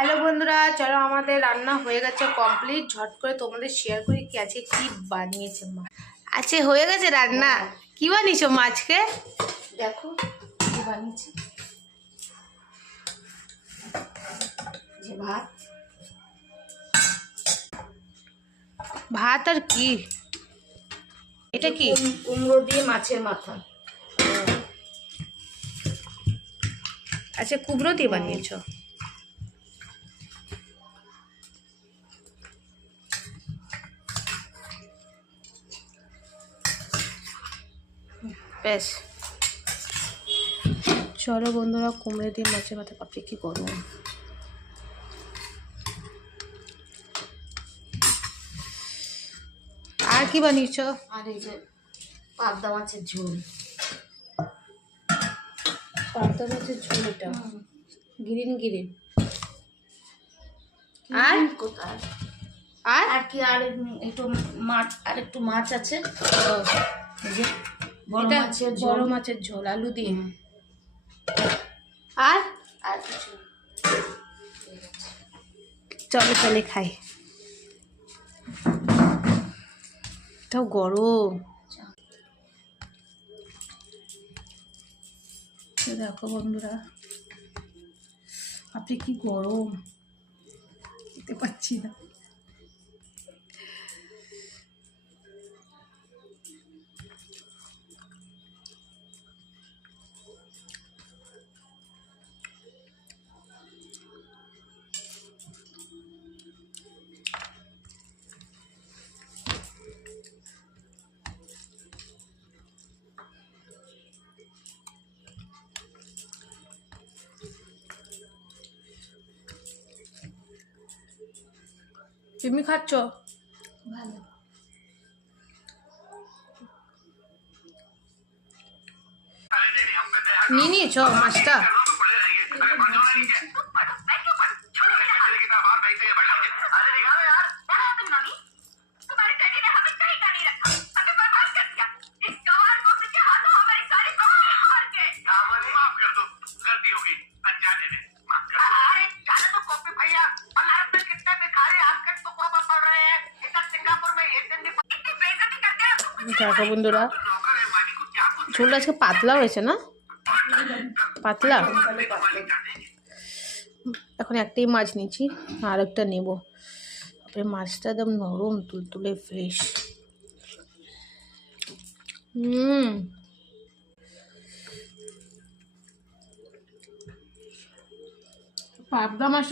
Hello বন্ধুরা, চলো আমাদের রান্না হয়ে গেছে কমপ্লিট। ঝট করে তোমাদের শেয়ার করি কি আছে, কি বানিয়েছে মা। আচ্ছা, হয়ে গেছে রান্না। কি বানিয়েছো মাছকে? দেখো কি বানিয়েছি, যে ভাত ভাত আর কি? এটা কি? কুমড়ো দিয়ে মাছের মাথা। আচ্ছা, কুমড়ো দিয়ে বানিয়েছো। বেশ, চলো বন্ধুরা, কুমড়ো দিয়ে মাছের মাথা পাপড়ি কি করবো। আর কি বানিয়েছো? আর এই যে পাবদা মাছের ঝোল। পাবদা মাছের ঝোল, এটা গ্রিন গ্রিন। আর কোথায় আর আর কি, আর একটু মাছ, আর একটু মাছ আছে, এই যে বড় এটা মাছের ঝোল। বড় মাছের ঝোল আলু দিয়ে। আর আর কিছু চলে চলে খাই। এটাও গরম। তো দেখো বন্ধুরা, আপনি কি গরম, খেতে পাচ্ছি না। তুমি খাচ্ছ? ভালো। নিয়ে নিয়েছো মাছটা? দেখো বন্ধুরা, ঝোলটা আজকে পাতলা হয়েছে না? পাতলা। এখন একটাই মাছ নিচ্ছি, আর একটা নেবো। তারপরে মাছটা একদম নরম তুলতুলে ফ্রেশ। পাবদা মাছ